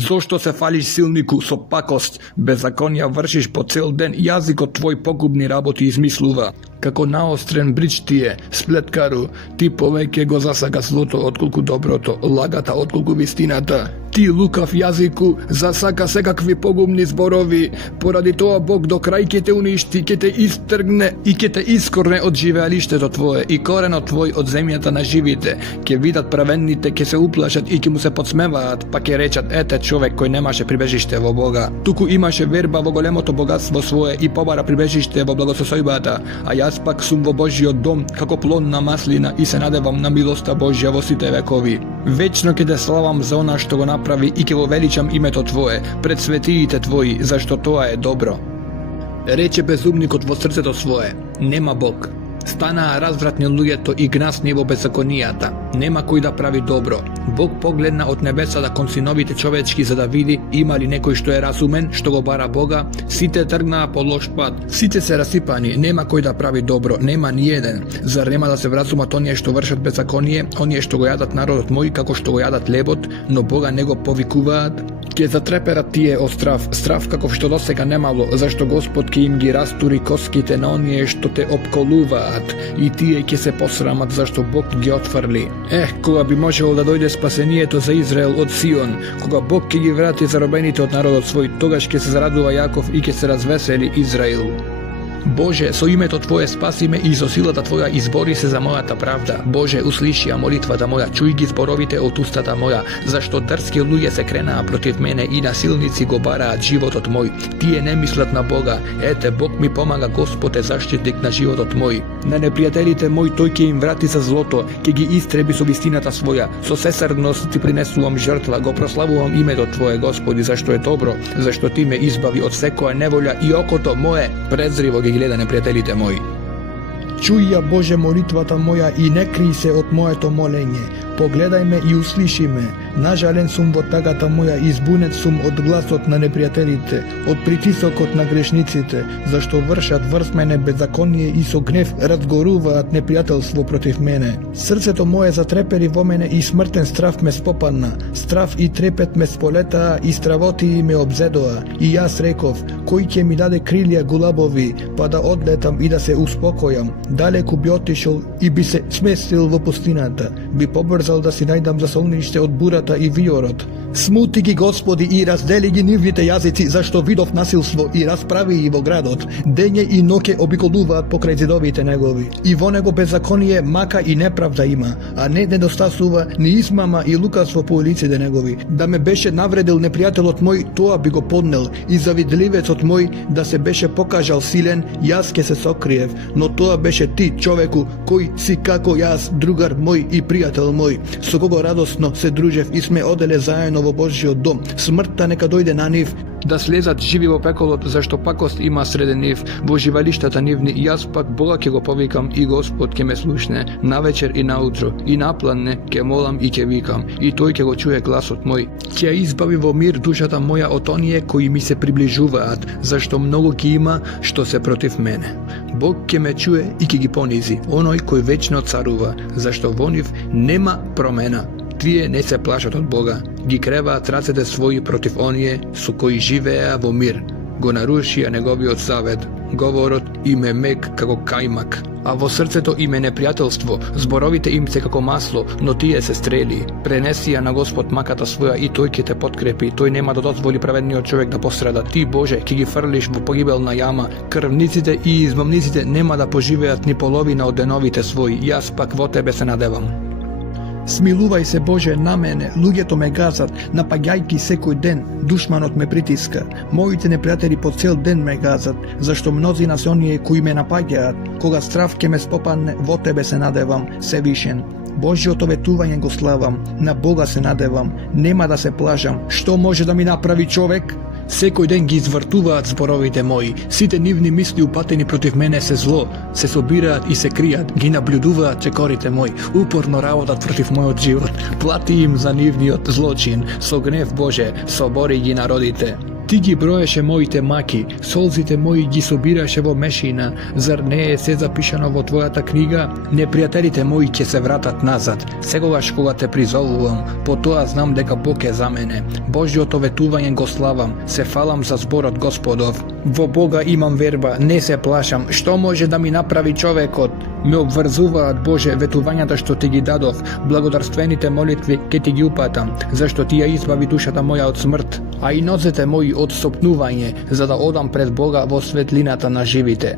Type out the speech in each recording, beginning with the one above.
Зошто се фалиш силнику со пакост, беззаконија вршиш по цел ден, јазикот твој погубни работи измислува. Како наострен брич ти е, сплеткару, ти повеќе го засака злото отколку доброто, лагата отколку вистината. Ти лукав јазику, засака секакви погубни зборови, поради тоа Бог до крај ќе те уништи, ќе те истргне и ќе те искорне од живеалиштето твое и коренот твој од земјата на живите. Ќе видат праведните, ќе се уплашат и ќе му се подсмеваат, па ќе речат: ете човек кој немаше прибежиште во Бога, туку имаше верба во големото богатство свое и побара прибежиште во благосостојбата, а јас пак сум во Божјиот дом како плодна маслина и се надевам на милоста Божја во сите векови. Вечно ќе те славам за она што го направи и ќе го величам името Твое пред светиите Твои, зашто тоа е добро. Рече безумникот во срцето свое: нема Бог. Станаа развратни луѓето и гнасни во беззаконијата. Нема кој да прави добро. Бог погледна од небесата кон синовите човечки за да види има ли некој што е разумен, што го бара Бога. Сите тргнаа по лош пат. Сите се расипани, нема кој да прави добро, нема ни еден. Зар нема да се вразумат оние што вршат беззаконие, оние што го јадат народот мој како што го јадат лебот, но Бога не го повикуваат? Ќе затреперат тие од страв, страв каков што досега немало, зашто Господ ќе им ги растури коските на оние што те опколуваат, и тие ќе се посрамат зашто Бог ги отфрли. Кога би можело да дојде спасението за Израел од Сион, кога Бог ќе ги врати заробените од народот свој, тогаш ќе се зарадува Јаков и ќе се развесели Израил. Боже, со името Твое спаси ме и со силата Твоја избори се за мојата правда. Боже, услиши ја молитвата моја, чуј ги зборовите од устата моја, зашто дрски луѓе се кренаа против мене и насилници го бараат животот мој. Тие не мислат на Бога. Ете, Бог ми помага, Господ е заштитник на животот мој. На непријателите мој тој ќе им врати за злото, ќе ги истреби со вистината своја. Со сесрдност ти принесувам жртва, го прославувам името Твое, Господи, зашто е добро, зашто Ти ме избави од секоја неволја и окото мое презриво ги гледа непријателите мои. Чуј ја, Боже, молитвата моја и не кри се од моето молење. Погледај ме и услиши ме. Нажален сум во тагата моја и збунет сум од гласот на непријателите, од притисокот на грешниците, зашто вршат врз мене беззаконие и со гнев разгоруваат непријателство против мене. Срцето мое затрепери во мене и смртен страв ме спопадна. Страв и трепет ме сполетаа и стравоти ме обзедоа. И јас реков: кој ќе ми даде крилја гулабови, па да одлетам и да се успокојам? Далеку би отишол и би се сместил во пустината, би побрзал да си најдам засолниште од бурата и виорот. Смути ги, Господи, и раздели ги нивните јазици, зашто видов насилство и расправи и во градот. Дење и ноќе обиколуваат покрај зидовите негови. И во него беззаконие, мака и неправда има, а не недостасува ни измама и лукавство по улиците негови. Да ме беше навредил непријателот мој, тоа би го поднел, и завидливецот мој да се беше покажал силен, јас ке се сокриев, но тоа беше ти, човеку, кој си како јас, другар мој и пријател мој, со кого радосно се дружев и сме оделе заедно во Божјиот дом. Смртта нека дојде на нив, да слезат живи во пеколот, зашто пакост има среде нив, во живалиштата нивни. Јас пак Бога ќе го повикам и Господ ќе ме слушне, навечер и наутро, и напладне ќе молам и ќе викам, и тој ќе го чуе гласот мој. Ќе избави во мир душата моја од оние кои ми се приближуваат, зашто многу ќе има што се против мене. Бог ќе ме чуе и ќе ги понизи, оној кој вечно царува, зашто во нив нема промена. Тие не се плашат од Бога, ги креваат рацете своји против оние со кои живеа во мир. Го нарушија неговиот завет, говорот им е мек како кајмак, а во срцето им е непријателство, зборовите им се како масло, но тие се стрели. Пренесија на Господ маката своја и тој ќе те подкрепи, тој нема да дозволи праведниот човек да пострада. Ти, Боже, ќе ги фрлиш во погибелна јама, крвниците и измамниците нема да поживеат ни половина од деновите своји, јас пак во Тебе се надевам. Смилувај се, Боже, на мене, луѓето ме газат, напаѓајки секој ден, душманот ме притиска. Моите непријатели по цел ден ме газат, зашто мнозина се оние кои ме напаѓаат. Кога страв ќе ме спопадне, во Тебе се надевам, Севишен. Божјото ветување го славам, на Бога се надевам, нема да се плашам. Што може да ми направи човек? Секој ден ги извртуваат зборовите мои, сите нивни мисли упатени против мене се зло, се собираат и се кријат, ги наблюдуваат чекорите мои, упорно работат против мојот живот, плати им за нивниот злочин, со гнев Боже, собори ги народите. Ти ги броеше моите маки, солзите мои ги собираше во мешина, зар не е се запишано во твојата книга? Непријателите мои ќе се вратат назад, секогаш кога те призовувам, потоа знам дека Бог е за мене. Божјото ветување го славам, се фалам за зборот Господов. Во Бога имам верба, не се плашам, што може да ми направи човекот? Ме обврзуваат, Боже, ветувањата што ти ги дадов, благодарствените молитви ке ти ги упатам, зашто ти ја избави душата моја од смрт, а и нозете мои од сопнување, за да одам пред Бога во светлината на живите.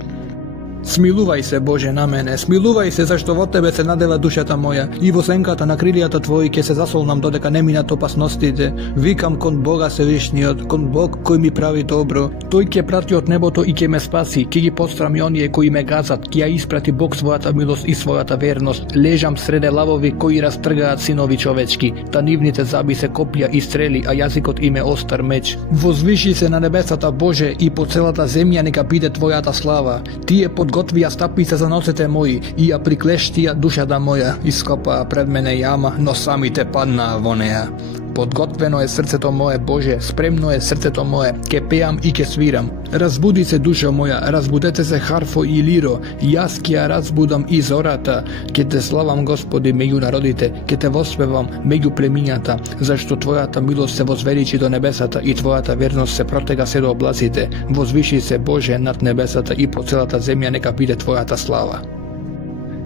Смилувај се, Боже, на мене, смилувај се, зашто во Тебе се надева душата моја и во сенката на крилјата Твои ќе се засолнам додека не минат опасностите. Викам кон Бога Севишниот, кон Бог кој ми прави добро. Тој ќе прати од небото и ќе ме спаси, ќе ги пострами оние кои ме газат, ќе ја испрати Бог својата милост и својата верност. Лежам среде лавови кои растргаат синови човечки, та нивните заби се копја и стрели, а јазикот им е остар меч. Возвиши се на небесата, Боже, и по целата земја нека биде Твојата слава. Тие подготвија стапица за носете мои и ја приклештија душата моја. Ископаа пред мене јама, но самите паднаа во неа. Подготвено е срцето мое, Боже, спремно е срцето мое, ке пеам и ке свирам. Разбуди се, душа моја, разбудете се харфо и лиро, јас ке ја разбудам и зората, ке те славам, Господи, меѓу народите, ке те воспевам меѓу племињата, зашто Твојата милост се возвеличи до небесата и Твојата верност се протега се до облаците. Возвиши се, Боже, над небесата и по целата земја нека биде Твојата слава.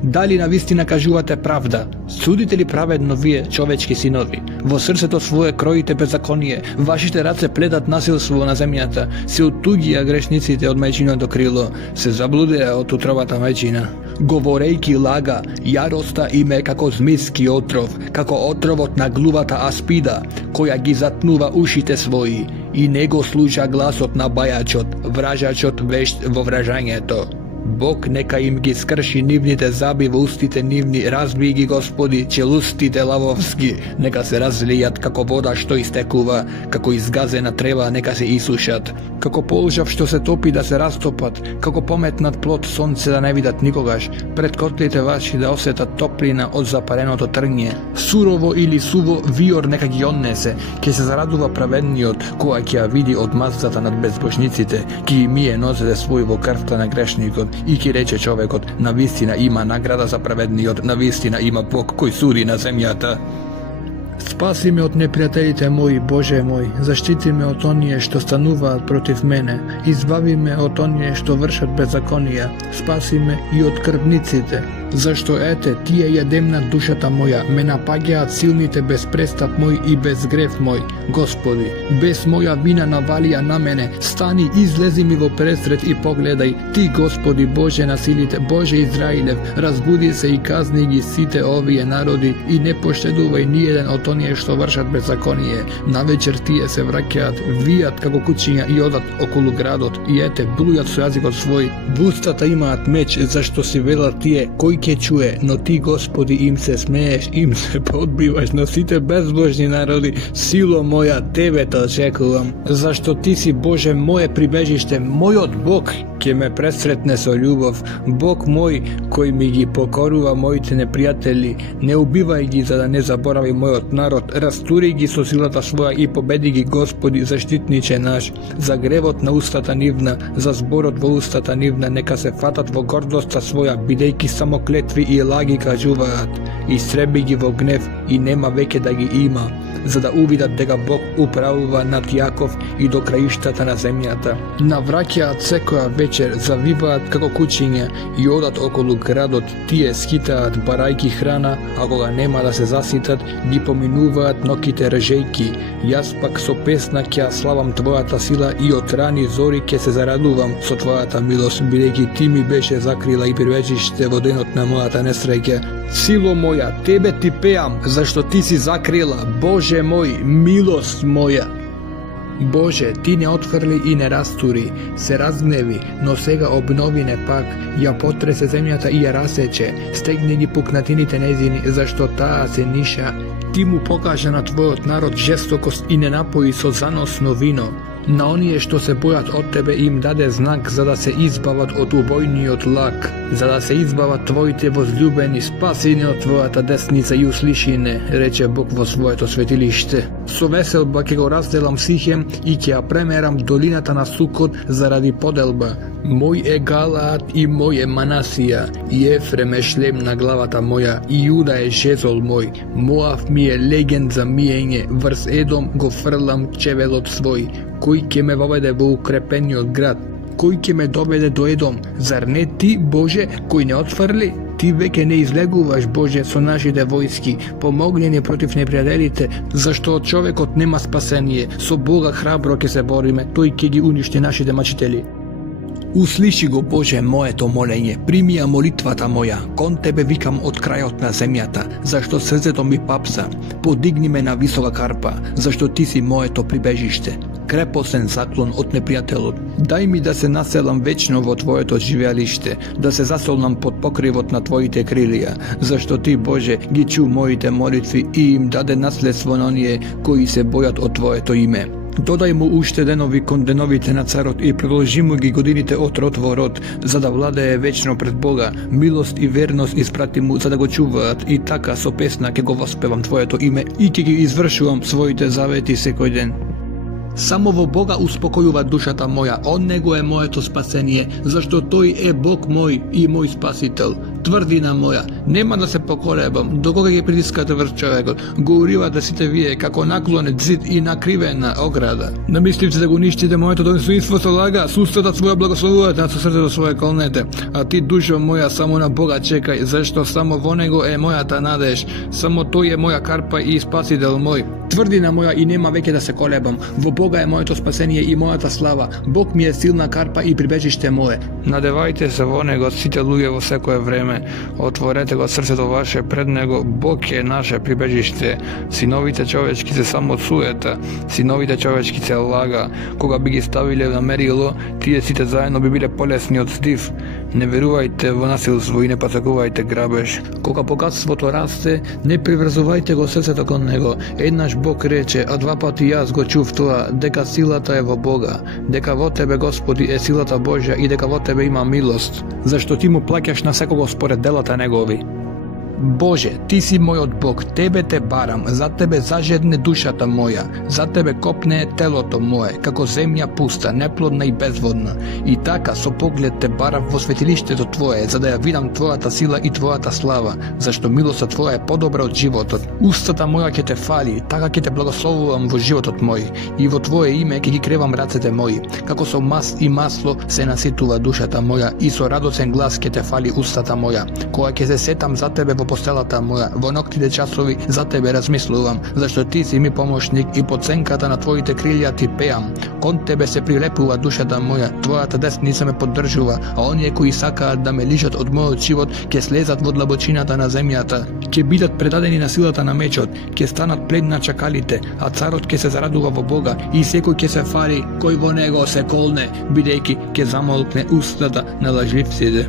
Дали навистина кажувате правда? Судите ли праведно вие, човечки синови? Во срцето свое кроите беззаконие, вашите раце плетат насилство на земјата, се оттугија грешниците од мајчиното крило, се заблудеа од утробата мајчина. Говорејки лага, јароста им е како змиски отров, како отровот на глувата аспида, која ги затнува ушите своји, и не го слуша гласот на бајачот, вражачот вешт во вражањето. Бог нека им ги скрши нивните заби во устите нивни, разбии ги, Господи, челустите лавовски, нека се разлијат како вода што истекува, како изгазена трева нека се исушат, како полжав што се топи да се растопат, како пометнат плод сонце да не видат никогаш, пред котлите ваши да осетат топлина од запареното трње. Сурово или суво виор нека ги однесе, ќе се зарадува праведниот, која ќе ја види од мазата над безбожниците, ќе ги мие нозете свој во крвта на грешникот, и ќе рече човекот, навистина има награда за праведниот, навистина има Бог кој суди на земјата. Спаси ме од непријателите мои, Боже мој, заштити ме од оние што стануваат против мене, избави ме од оние што вршат беззаконија, спаси ме и од крвниците, зашто ете, тие ја демнат душата моја, ме напаѓаат силните без престап мој и без грев мој. Господи, без моја вина навалија на мене, стани, излези ми во пресред и погледај, Ти, Господи, Боже на силите, Боже Израилев, разбуди се и казни ги сите овие народи и не поштедувај ниеден од оние што вршат беззаконие. Навечер тие се враќаат, вијат како кучиња и одат околу градот, и ете, блујат со јазикот свој. Вустата имаат меч, зашто си велат тие, кој ќе чуе, но Ти, Господи, им се смееш, им се подбиваш на сите безбожни народи. Сило моја, Тебе те очекувам, зашто Ти си, Боже, моје прибежиште, мојот Бог ќе ме пресретне со љубов. Бог мој, кој ми ги покорува моите непријатели, не убивај ги за да не заборави мојот народ, растури ги со силата своја и победи ги, Господи, заштитниче наш. За гревот на устата нивна, за зборот во устата нивна, нека се фатат во гордоста своја, бидејќи само клетви и лаги кажуваат. Истреби ги во гнев и нема веќе да ги има, за да увидат дека Бог управува над Јаков и до краиштата на земјата. Навраќаат секоја вечер, завиваат како кучиња и одат околу градот, тие скитаат барајки храна, а кога нема да се заситат, ги поминуваат ноките ржејки. Јас пак со песна ќе славам Твојата сила и од рани зори ќе се зарадувам со Твојата милост, бидејќи Ти ми беше закрила и прибежиште во денот на мојата несреќа. Сило моја, Тебе Ти пеам, зашто Ти си закрила, Боже мој, милост моја. Боже, Ти не отфрли и не растури, се разгневи, но сега обнови не пак, ја потресе земјата и ја расече, стегни ги пукнатините незини, зашто таа се ниша. Ти му покажа на Твојот народ жестокост и не напои со заносно вино. Na onije što se bojat od tebe im dade znak, za da se izbavat od ubojni od lak, za da se izbavat tvojite возлюбeni, spasine od tvojata desnica i uslišine, reče Bog vo svojeto svetilište. So veselba ke go razdelam sihem i ke ja premeram dolinata na Sukot zaradi podelba. Moj je Galaad i moj je Manasija, i Efrem je šlem na glavata moja, i Juda je žezol moj. Moav mi je legend za mijenje, vrs Edom go frlam čevelot svoj, koji ke me vovede vo ukrepeniot grad, koji ke me dovede do Edom, zar ne ti, Bože, koji ne otvrli? Ti veke ne izleguvaš, Bože, so našite vojski, pomognjeni protiv neprijateljite, zašto od čovekot nema spasenije, so Boga hrabro ke se borime, to i ke gi uništi našite mačitelji. Usliši go, Bože, moje to molenje, primija molitvata moja, kon tebe vikam od krajotna zemjata, zašto srceto mi papsa, podigni me na visoka karpa, zašto ti si moje to pribežište, kreposen zaklon od neprijatelot. Daj mi da se naselam večno vo tvoje to živjelište, da se zasolnam pod pokrivot na tvojite krilija, zašto ti, Bože, gi ču mojite molitvi i im dade nasledstvo na onije koji se bojat od tvoje to ime. Dodaj mu uštedenovi kondenovite na carot i predloži mu gi godiните od rod vo rod, za da vladaje večno pred Boga, milost i vernost isprati mu, za da go čuvat, i taka so pesna ke go vospevam tvoje to ime i ke gi izvršuvam svojite zaveti sekoj den. Samo vo Boga uspokojuva dušata moja, on nego je moje to spasenije, zašto toj je Bog moj i moj spasitel, tvrdina moja, nema da se pokolebam, do koga je pritiskate vrš čovekot, govoriva da site vije, kako naklonet zid i nakrivena ograda. Ne mislite da go uništite moje to dostojanstvo laga, sustata svoja blagoslovujete, a su srce do svoje kolnete, a ti, dušo moja, samo na Boga čekaj, zašto samo vo nego je moja ta nadeš, samo to je moja karpa i spasitel moj, tvrdina moja i nema veke da se kolebam, vo Boga je moje to spasenije i moja ta slava, Bog mi je silna karpa i pribežište moje. Nadevajte se vo nego, site luje vo sekoje vreme, otvorete go srce do vaše pred nego, Bog je naše pribežište, sinovite čovečkice samo sujeta, sinovite čovečkice laga, koga bi gi stavili na merilo, tije site zajedno bi bile polesni od stiv, ne veruvajte vo nasilstvo i ne pasakuvajte grabež, koga bogatstvo to raste, ne privrzuvajte go srce toko nego, jednaš Bog reče, a dva pati jaz go čuv toa, deka silata je vo Boga, deka vo tebe, Gospodi, je silata Božja i deka vo tebe ima milost, zašto ti mu plakjaš na sekogo spored delata negovi. Bože, ti si moj od Bog, tebe te baram, za tebe zažedne dušata moja, za tebe kopne teloto moje, kako zemlja pusta, neplodna i bezvodna. I taka so pogled te baram vo svetilište do tvoje, za da ja vidam tvoja ta sila i tvoja ta slava, zašto milost tvoja je podobra od života. Ustata moja ke te fali, taka ke te blagoslovujem vo životot moj, i vo tvoje ime ke gi krevam racete moji, kako so mast i maslo se nasituva dušata moja, i so radosен glas ke te fali ustata moja, koja ke se setam za tebe vo postelata moja, vo noktide časovi za tebe razmisluvam, zašto ti si mi pomoćnik i pod senkata na tvojite krilja ti pejam. Kon tebe se prilepuva dušata moja, tvoja ta desnica me podržuva, a on je koji saka da me ližat od mojot život, ke slezat vod labočinata na zemjata, ke bidat predadeni na silata na mečot, ke stanat pred na čakalite, a carot ke se zaraduva vo Boga i sekoj ke se fali, koji vo nego se kolne, bidejki ke zamolkne ustata na lažljivcide.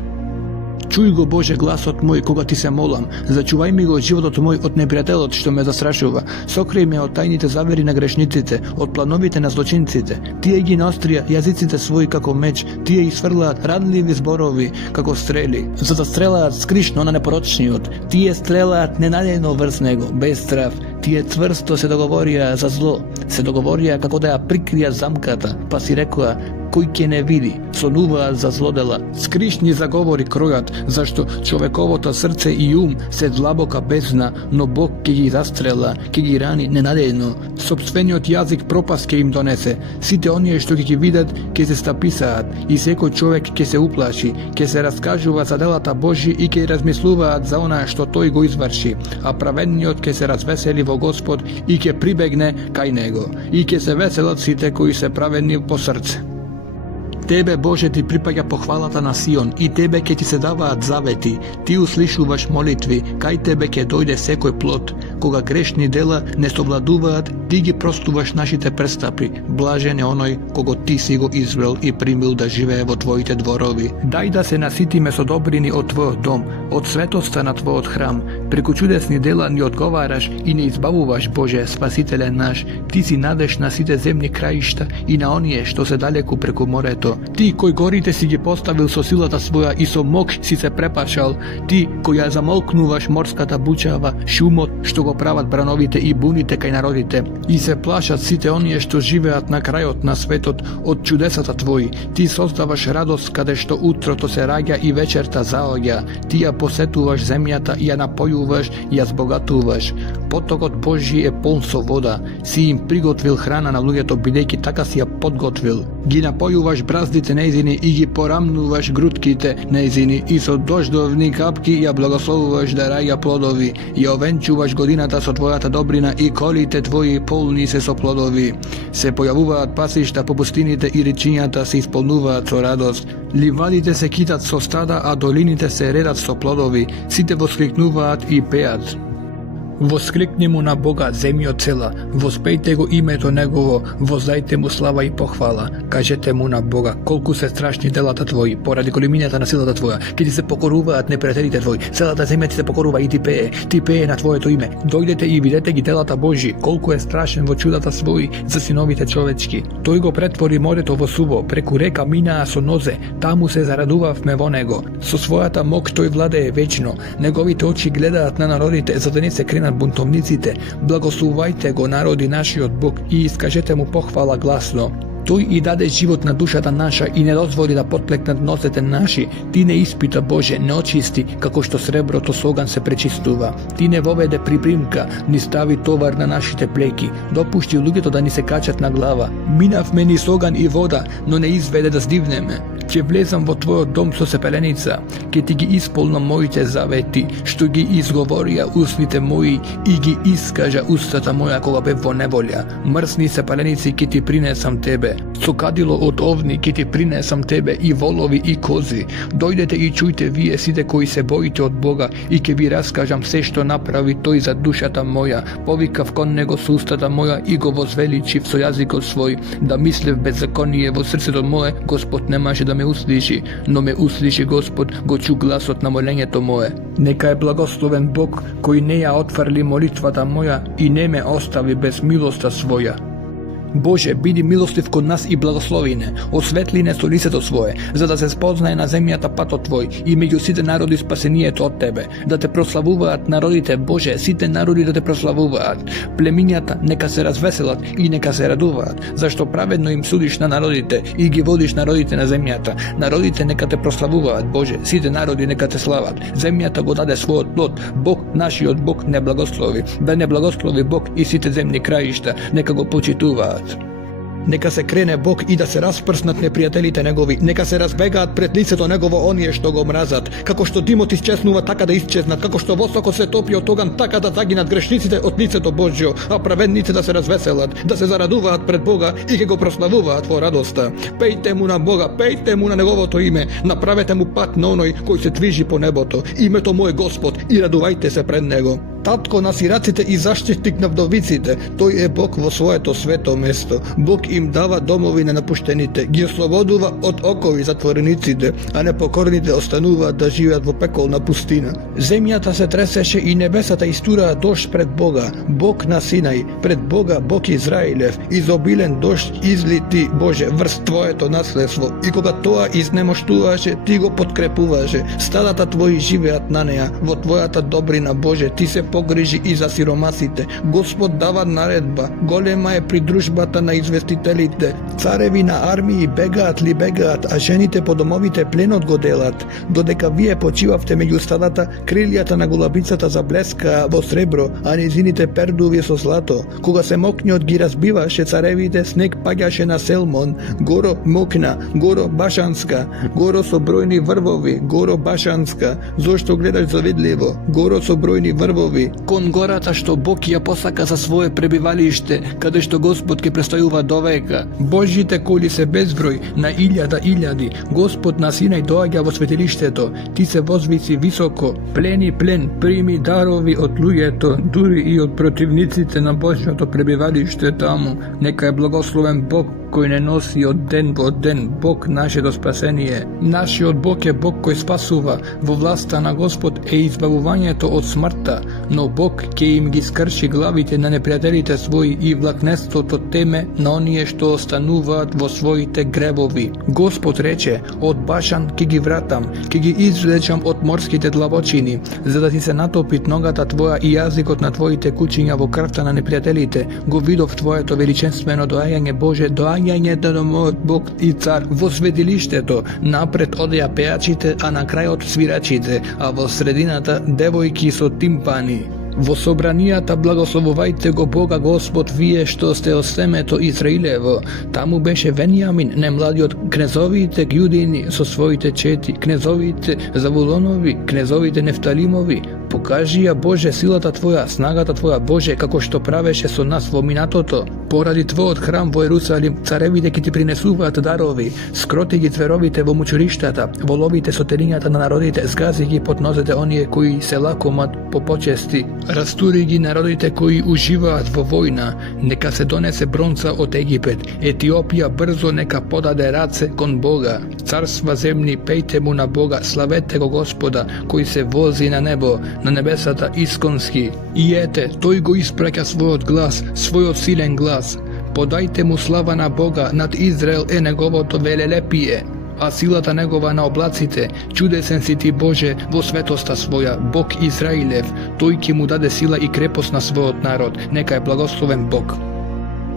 Čuj go, Bože, glasot moj, koga ti se molam, začuvaj mi go životot moj od neprijatelot što me zastrašuva, sokrij me od tajnite zaveri na grešnicite, od planovite na zločincite, tije gi naostrija jazicite svoji kako meč, tije ih svrlat radljivi zborovi kako streli, za da strelat skrišno na neporočnijot, tije strelat nenaljeno vrsnego, bez straf, tije tvrsto se dogovorija za zlo, se dogovorija kako da ja prikrija zamkata, pa si rekla, koji ke ne vidi, sonuva za zlodela, skrišni zagovori krojat, zašto čovekovo to srce i se dlaboka bezna, no Bog ke gi zastrela, ke gi rani nenadeljno, sobstveniot jazik propast ke im donese, site onije što ke gi vidat, ke se stapisaat, i seko čovek ke se uplaši, ke se raskažuva za delata Boži i ke razmisluvaat za ona što toj go izvrši, a pravedniot ke se razveseli vo Gospod i ke pribegne kaj nego, i ke se veselat site koji se pravedni po srce. Tebe, Bože, ti pripaja pohvalata na Sion i tebe ke ti se davaat zaveti, ti uslišuvaš molitvi, kaj tebe ke dojde sekoj plot, koga grešni dela ne sovladuvaat, ti gi prostuvaš našite prestapi, blažen je onoj kogo ti si go izvrel i primil da žive vo tvojite dvorovi. Daj da se nasitime so dobrini od tvojot dom, od svetosta na tvojot hram, Преку чудесни дела ни одговараш и не избавуваш, Боже, Спасителе наш. Ти си надеж на сите земни краишта и на оние што се далеку преку морето. Ти кој горите си ги поставил со силата своја и со мок си се препашал. Ти кој ја замолкнуваш морската бучава, шумот што го прават брановите и буните кај народите. И се плашат сите оние што живеат на крајот на светот од чудесата Твои. Ти создаваш радост каде што утрото се раѓа и вечерта заоѓа. Ти ја посетуваш земјата и ја напојуваш и ја збогатуваш. Потокот Божи е полн со вода. Си им приготвил храна на луѓето, бидејќи така си ја подготвил. Ги напојуваш браздите нејзини и ги порамнуваш грудките нејзини и со дождовни капки ја благословуваш да раѓа плодови. Ја овенчуваш годината со Твојата добрина и колите Твои полни се со плодови. Се појавуваат пасишта по пустините и речињата се исполнуваат со радост. Ливадите се китат со стада, а долините се редат со плодови. Сите воскликнуваат и пеат. Воскликни му на Бога земјо цела, воспејте го името Негово, воздајте му слава и похвала. Кажете му на Бога колку се страшни делата Твои, поради големината на силата Твоја, ке ти се покоруваат непријателите Твои, целата земја ти се покорува и ти пее на Твоето име. Дојдете и видете ги делата Божи, колку е страшен во чудата своји за синовите човечки. Тој го претвори морето во суво, преку река минаа со нозе, таму се зарадувавме во него. Со својата мок тој владее вечно, неговите очи гледаат на народите, за да не се кренат бунтовниците. Благословувајте го народи нашиот Бог и искажете му похвала гласно. Тој и даде живот на душата наша и не дозволи да потплекнат носете наши. Ти не испита, Боже, не очисти, како што среброто со оган се пречистува. Ти не воведе припримка, ни стави товар на нашите плеки. Допушти луѓето да ни се качат на глава. Минавме низ оган и вода, но не изведе да здивнеме. Ќе влезам во Твојот дом со сепеленица, ќе Ти ги исполнам моите завети, што ги изговорија устните мои и ги искажа устата моја кога бев во неволја. Мрсни сепеленици ќе Ти принесам Тебе, со кадило од овни ќе Ти принесам Тебе и волови и кози. Дојдете и чујте вие сите кои се боите од Бога и ќе ви раскажам се што направи Тој за душата моја. Повикав кон Него со устата моја и го возвеличив со јазикот свој, да мислев беззаконие во срцето мое, Господ немаше да ме услиши, но ме услиши Господ, го чу гласот на молењето мое. Нека е благословен Бог кој не ја отфрли молитвата моја и не ме остави без милоста своја. Боже, биди милостив кон нас и благослови не, осветли не со лицето свое, за да се спознае на земјата патот Твој и меѓу сите народи спасението од Тебе, да Те прославуваат народите, Боже, сите народи да Те прославуваат. Племињата нека се развеселат и нека се радуваат, зашто праведно им судиш на народите и ги водиш народите на земјата. Народите нека Те прославуваат, Боже, сите народи нека Те слават. Земјата го даде својот плод, Бог, нашиот Бог не благослови. Да не благослови Бог и сите земни краишта, нека го почитуваат. Нека се крене Бог и да се распрснат непријателите Негови, нека се разбегаат пред лицето Негово оние што го мразат. Како што димот исчезнува, така да исчезнат, како што восокот се топи од оган, така да загинат грешниците од лицето Божјо, а праведните да се развеселат, да се зарадуваат пред Бога и ќе го прославуваат во радоста. Пејте му на Бога, пејте му на Неговото име, направете му пат на оној кој се движи по небото. Името му е Господ и радувајте се пред Него. Татко на сираците и заштитник на вдовиците, тој е Бог во своето свето место. Бог им дава домови на напуштените, ги ослободува од окови затворениците, а непокорните остануваат да живеат во пеколна пустина. Земјата се тресеше и небесата истураа дожд пред Бога, Бог на Синај, пред Бога, Бог Израилев, изобилен дожд излити, Боже, врз Твоето наследство, и кога тоа изнемоштуваше, Ти го подкрепуваше. Стадата Твои живеат на неа, во Твојата добрина, Боже, Ти се погрижи и за сиромасите. Господ дава наредба, голема е придружбата на известителите. Цареви на армии бегаат ли бегаат, а жените по домовите пленот го делат. Додека вие почивавте меѓу стадата, крилјата на голабицата заблескаа во сребро, а низините пердуви со злато. Кога се мокниот ги разбиваше царевите, снег паѓаше на Селмон. Горо мокна, горо башанска, горо со бројни врвови, горо башанска. Зошто гледаш завидливо, горо со бројни врвови? Кон гората што Бог ја посака за свое пребивалиште, каде што Господ ќе престојува довека. Божите коли се безброј, на илјади. Господ на Синај доаѓа во светилиштето. Ти се возвиси високо, плени плен, прими дарови од луѓето, дури и од противниците на Божјото пребивалиште таму. Нека е благословен Бог koji ne nosi od den во ден, Бог нашето спасение. Нашиот Бог е Бог кој спасува, во власта на Господ е избавувањето од смртта, но Бог ќе им ги скрши главите на непријателите своји и влакнеството теме на оние што остануваат во своите гребови. Господ рече, од Башан ќе ги вратам, ќе ги извлечам од морските длабочини, за да ти се натопит ногата твоја и јазикот на твоите кучиња во крвта на непријателите. Го видов твоето величенствено доаѓање, Боже, доаѓањето на мојот Бог и цар. Во светилиштето напред одеа пејачите, а на крајот свирачите, а во средината девојки со тимпани. Во собранијата благословувајте го Бога Господ, вие што сте од семето Израилево. Таму беше Венијамин, немладиот, кнезовите Јудини со своите чети, кнезовите Завулонови, кнезовите Нефталимови. Покажи ја, Боже, силата Твоја, снагата Твоја, Боже, како што правеше со нас во минатото. Поради Твојот храм во Ерусалим, царевите ќе ти принесуваат дарови. Скроти ги цверовите во мучуриштата, воловите со телињата на народите, згази ги под нозете оние кои се лакомат по почести. Растури ги народите кои уживаат во војна. Нека се донесе бронца од Египет. Етиопија брзо нека подаде раце кон Бога. Царства земни, пејте му на Бога, славете го Господа, кој се вози на небо, на небесата исконски. И ете, тој го испраќа својот глас, својот силен глас. Подајте му слава на Бога, над Израел е неговото велелепие, а силата негова на облаците. Чудесен си ти, Боже, во светоста своја, Бог Израилев. Тој ќе му даде сила и крепост на својот народ. Нека е благословен Бог.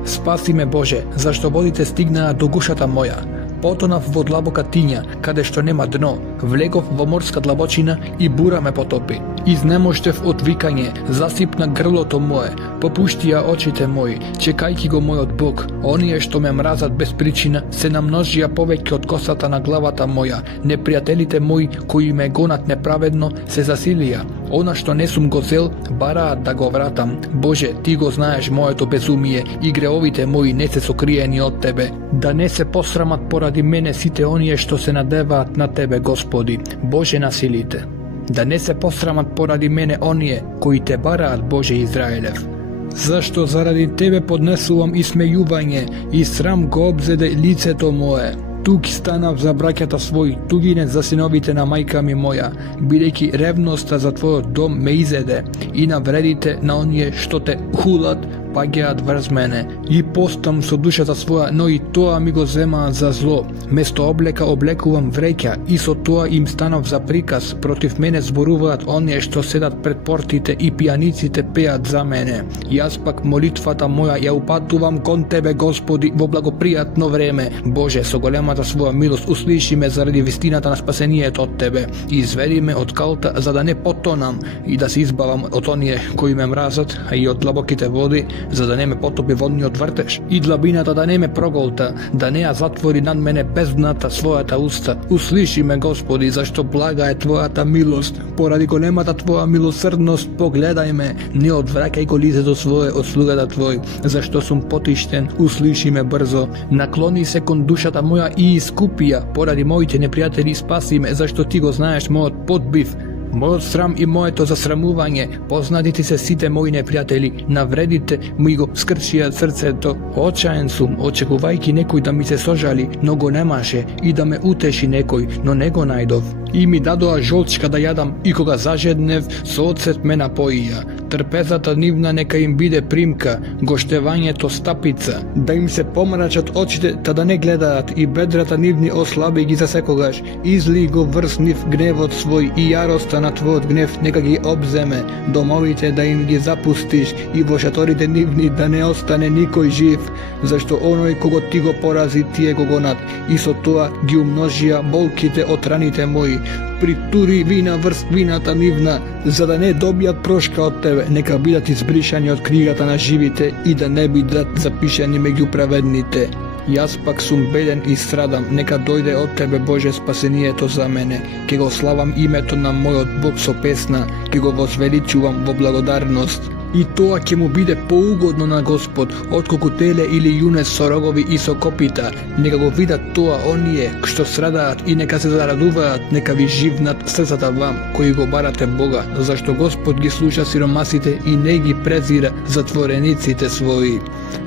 Спаси ме, Боже, зашто водите стигнаа до гушата моја. Потонав во длабока тиња, каде што нема дно, влегов во морска длабочина и бура ме потопи. Изнемоштев од викање, засипна грлото мое, попуштија очите мои, чекајќи го мојот Бог. Оние што ме мразат без причина, се намножија повеќе од косата на главата моја. Непријателите мои, кои ме гонат неправедно, се засилија. Она што не сум го зел, бараат да го вратам. Боже, ти го знаеш моето безумие и греовите мои не се сокриени од Тебе. Да не се посрамат поради мене сите оние што се надеваат на Тебе, Господи, Боже на силите. Да не се посрамат поради мене оние кои Те бараат, Боже Израилев. Зашто заради Тебе поднесувам и смејување, и срам го обзеде лицето мое. Тук станав за браќата своји, тугинец за синовите на мајка ми моја, бидејќи ревноста за Твојот дом ме изеде и навредите на оние што Те хулат, паѓаат врз мене. И постам со душата своја, но и тоа ми го земаат за зло. Место облека облекувам вреќа и со тоа им станав за приказ. Против мене зборуваат оние што седат пред портите и пијаниците пеат за мене. Јас пак молитвата моја ја упатувам кон Тебе, Господи, во благопријатно време. Боже, со големата своја милост услиши ме заради вистината на спасението од Тебе. Изведи ме од калта за да не потонам и да се избавам од оние кои ме мразат, а и од длабоките води, за да не ме потопи водниот вртеж, и длабината да не ме проголта, да не ја затвори над мене бездната својата уста. Услиши ме, Господи, зашто блага е Твојата милост. Поради големата Твоја милосрдност погледај ме, не одвраќај го лицето свое од слугата Твој, зашто сум потиштен, услиши ме брзо. Наклони се кон душата моја и искупи ја, поради моите непријатели спаси ме, зашто Ти го знаеш мојот подбив. Мојот срам и моето засрамување, познати ти се сите мои непријатели, навредите ми го скршија срцето. Очаен сум, очекувајќи некој да ми се сожали, но го немаше, и да ме утеши некој, но не го најдов. И ми дадоа жолчка да јадам, и кога зажеднев, со оцет ме напоија. Трпезата нивна нека им биде примка, гоштевањето стапица, да им се помрачат очите, та да не гледаат, и бедрата нивни ослаби ги за секогаш. Изли го врз нив гневот свој и јароста на Твојот гнев нека ги обземе, домовите да им ги запустиш и во шаторите нивни да не остане никој жив, зашто оној кого Ти го порази, Тие го гонат, и со тоа ги умножија болките од раните мои. Притури вина врз вината нивна, за да не добијат прошка од Тебе, нека бидат избришани од книгата на живите и да не бидат запишани меѓу праведните. Јас пак сум беден и страдам, нека дојде од Тебе, Боже, спасението за мене. Ке го славам името на мојот Бог со песна, ке го возвеличувам во благодарност. И тоа ќе му биде поугодно на Господ, отколку теле или јунец со рогови и со копита. Нека го видат тоа оние што страдаат и нека се зарадуваат, нека ви живнат срцата вам, кои го барате Бога, зашто Господ ги слуша сиромасите и не ги презира затворениците своји.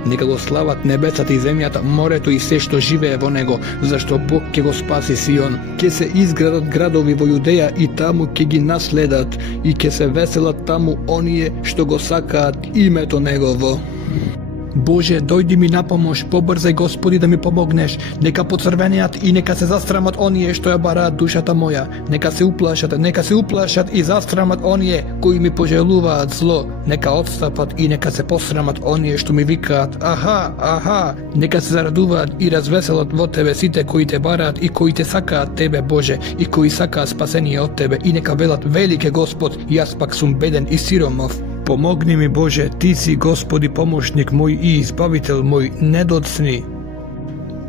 Нека го слават небесата и земјата, морето и се што живее во него, зашто Бог ќе го спаси Сион. Ќе се изградат градови во Јудеја и таму ќе ги наследат и ќе се веселат таму оние што го сакаат името Негово. Боже, дојди ми на помош, побрзај Господи да ми помогнеш. Нека поцрвенеат и нека се застрамат оние што ја бараат душата моја. Нека се уплашат и застрамат оние кои ми пожелуваат зло. Нека отстапат и нека се посрамат оние што ми викаат аха. Нека се зарадуваат и развеселат во Тебе сите кои Те бараат и кои Те сакаат Тебе, Боже, и кои сакаат спасение од Тебе. И нека велат велик е Господ, јас пак сум беден и сиромов. Помогни ми, Боже, Ти си Господи помошник мој и избавител мој, не доцни.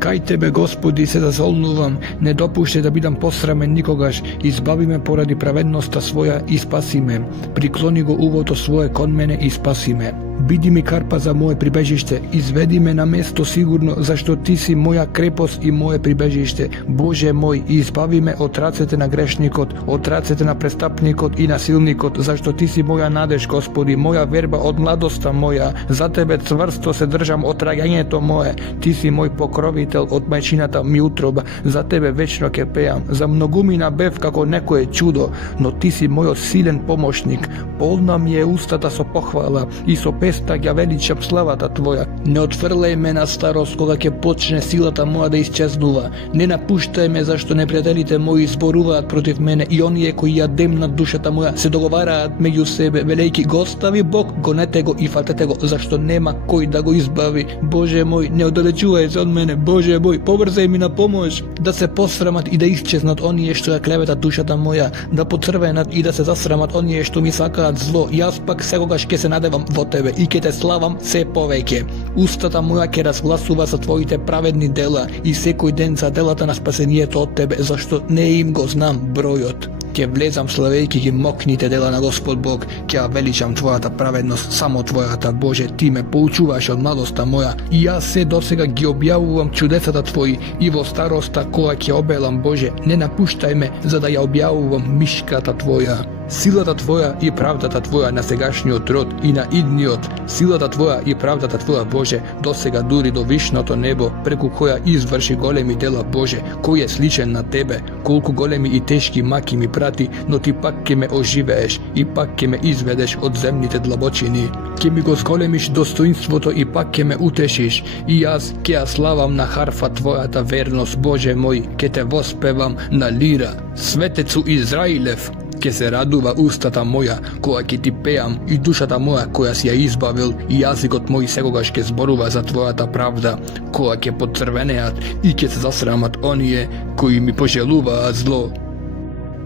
Кај Тебе, Господи, се зазолнувам, не допуштај да бидам посрамен никогаш, избави ме поради праведноста своја и спаси ме. Приклони го увото свое кон мене и спаси ме. Биди ми карпа за мое прибежиште, изведи ме на место сигурно, зашто Ти си моја крепост и мое прибежиште. Боже мој, избави ме од рацете на грешникот, од рацете на престапникот и насилникот, зашто Ти си моја надеж, Господи, моја верба од младоста моја. За Тебе цврсто се држам од раѓањето мое. Ти си мој покровител од мајчината ми утроба. За Тебе вечно ќе пеам. За многумина бев како некое чудо, но Ти си мојот силен помошник. Полна ми е устата со похвала и со песта ја величам славата Твоја. Не отфрлај ме на старост кога ќе почне силата моја да исчезнува. Не напуштај ме зашто непријателите мои зборуваат против мене и оние кои ја демнат душата моја се договараат меѓу себе, велејки го остави Бог, гонете го и фатете го, зашто нема кој да го избави. Боже мој, не оддалечувај се од мене. Боже мој, побрзај ми на помош. Да се посрамат и да исчезнат оние што ја клеветат душата моја, да поцрвенат и да се засрамат оние што ми сакаат зло. Јас пак секогаш ќе се надевам во Тебе и ќе Те славам се повеќе. Устата моја ќе разгласува за Твоите праведни дела и секој ден за делата на спасението од Тебе, зашто не им го знам бројот. Ќе влезам славејќи ги мокните дела на Господ Бог, ќе ја величам Твојата праведност, само Твојата. Боже, Ти ме поучуваш од младоста моја и јас се досега ги објавувам чудесата Твои и во староста кога ќе обелам, Боже, не напуштај ме за да ја објавувам мишката Твоја. Силата Твоја и правдата Твоја на сегашниот род и на идниот, силата Твоја и правдата Твоја, Боже, досега дури до вишното небо, преку која изврши големи дела, Боже, кој е сличен на Тебе, колку големи и тешки маки ми прати, но Ти пак ќе ме оживееш и пак ќе ме изведеш од земните длабочини. Ќе ми го зголемиш достоинството и пак ќе ме утешиш, и јас ќе ја славам на харфа Твојата верност, Боже мој, ќе Те воспевам на лира. Светецу Израилев, ќе се радува устата моја кога ќе Ти пеам и душата моја која си ја избавил и јазикот мој секогаш ќе зборува за Твојата правда, кога ќе поцрвенеат и ќе се засрамат оние кои ми пожелуваат зло.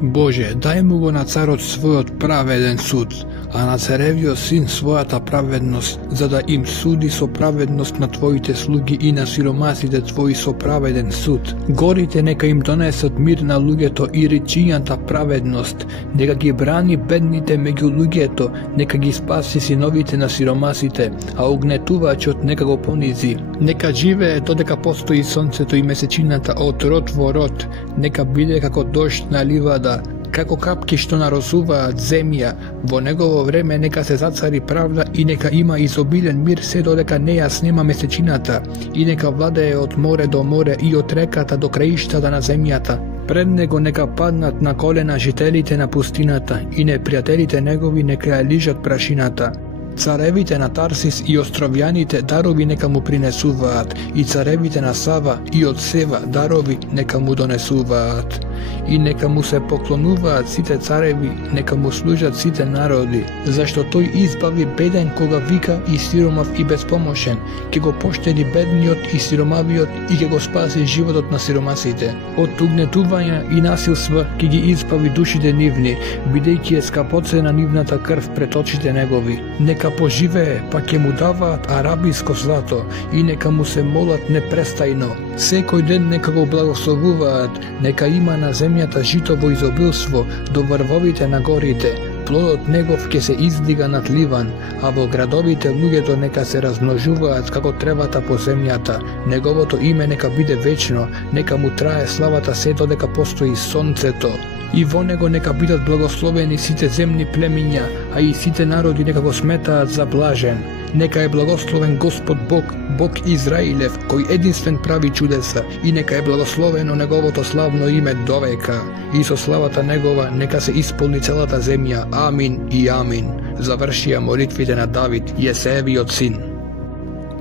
Боже, дај му го на царот својот праведен суд, а на царевиот син својата праведност, за да им суди со праведност на Твоите слуги и на сиромасите Твои со праведен суд. Горите нека им донесат мир на луѓето и речињата праведност, нека ги брани бедните меѓу луѓето, нека ги спаси синовите на сиромасите, а угнетувачот нека го понизи. Нека живее додека постои сонцето и месечината од род во род, нека биде како дожд на ливада, како капки што наросуваат земја. Во негово време нека се зацари правда и нека има изобилен мир се додека не ја снема месечината, и нека владее од море до море и од реката до краиштата на земјата. Пред него нека паднат на колена жителите на пустината и непријателите негови нека ја лижат прашината. Царевите на Тарсис и островјаните дарови нека му принесуваат, и царевите на Сава и од Сева дарови нека му донесуваат. И нека му се поклонуваат сите цареви, нека му служат сите народи, зашто тој избави беден кога вика и сиромав и безпомошен, ќе го поштеди бедниот и сиромавиот и ќе го спаси животот на сиромасите. Од угнетувања и насилства ќе ги избави душите нивни, бидејќи е скапоцена нивната крв пред очите негови. Нека поживее, па ќе му даваат арабиско злато и нека му се молат непрестајно. Секој ден нека го благословуваат, нека има на земјата жито во изобилство, до врвовите на горите. плодот негов ќе се издига над Ливан, а во градовите луѓето нека се размножуваат како тревата по земјата. Неговото име нека биде вечно, нека му трае славата се додека постои сонцето. И во него нека бидат благословени сите земни племиња, а и сите народи нека го сметаат за блажен. Нека е благословен Господ Бог, Бог Израилев, кој единствен прави чудеса, и нека е благословено неговото славно име довека. И со славата негова нека се исполни целата земја. Амин и амин. Завршија молитвите на Давид, Јесеевиот син.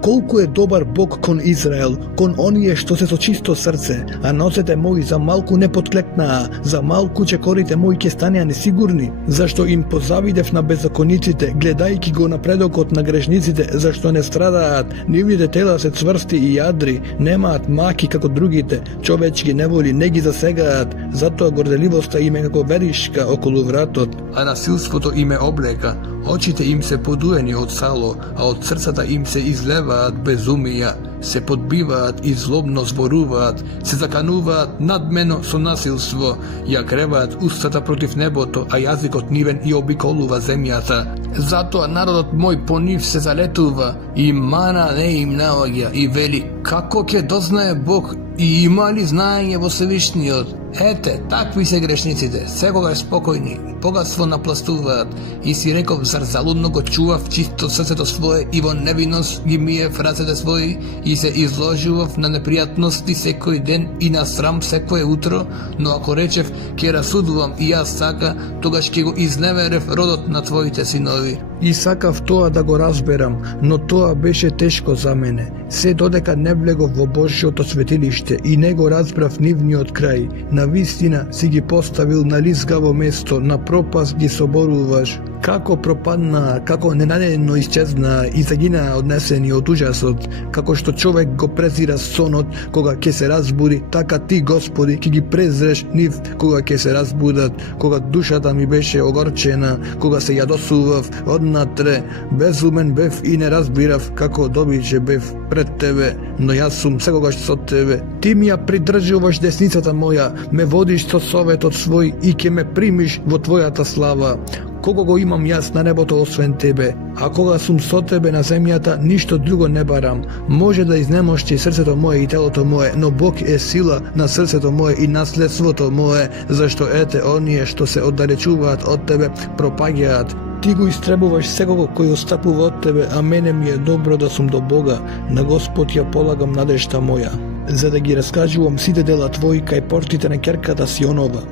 Колку е добар Бог кон Израел, кон оние што се со чисто срце, а ноцете мои за малку не подклекнаа, за малку чекорите мои ќе станеа несигурни, зашто им позавидев на беззакониците, гледајќи го напредокот на грешниците, зашто не страдаат, нивните тела се цврсти и јадри, немаат маки како другите, човечки неволи не ги засегаат, затоа горделивоста им е како веришка околу вратот, а насилството им е облека. Очите им се подуени од сало, а од срцата им се излеваат безумија, се подбиваат и злобно зборуваат, се закануваат надмено со насилство, ја креваат устата против небото, а јазикот нивен и обиколува земјата. Затоа народот мој по нив се залетува, и мана не им наоѓа, и вели, како ќе дознае Бог, и има ли знаење во Севишниот? Ете, такви се грешниците, секогаш спокојни, богатство напластуваат, и си реков, зар залудно го чував чисто срцето свое и во невиност ги миев рацете своји и се изложував на непријатности секој ден и на срам секое утро, но ако речев ќе расудувам и јас сака, тогаш ќе го изневерев родот на твоите синови. И сакав тоа да го разберам, но тоа беше тешко за мене. Се додека не влегов во Божјото светилиште и не го разбрав нивниот крај, на вистина си ги поставил на лизгаво место, на пропаст ги соборуваш. Како пропаднаа, како ненадејно исчезнаа и загинаа однесени од ужасот, како што човек го презира сонот кога ќе се разбуди, така ти, Господи, ќе ги презреш нив кога ќе се разбудат, кога душата ми беше огорчена, кога се јадосував однатре, безумен бев и не разбирав како добиче бев пред Тебе, но јас сум секогаш со Тебе. Ти ми ја придржуваш десницата моја, ме водиш со советот свој и ќе ме примиш во Твојата слава. Кого го имам јас на небото освен Тебе, а кога сум со Тебе на земјата, ништо друго не барам. Може да изнемошти срцето мое и телото мое, но Бог е сила на срцето мое и наследството мое, зашто ете оние што се оддалечуваат од Тебе пропаѓаат. Ти го истребуваш секого кој остапува од Тебе, а мене ми е добро да сум до Бога. На Господ ја полагам надежта моја, за да ги раскажувам сите дела Твои кај портите на ќерката Сионова.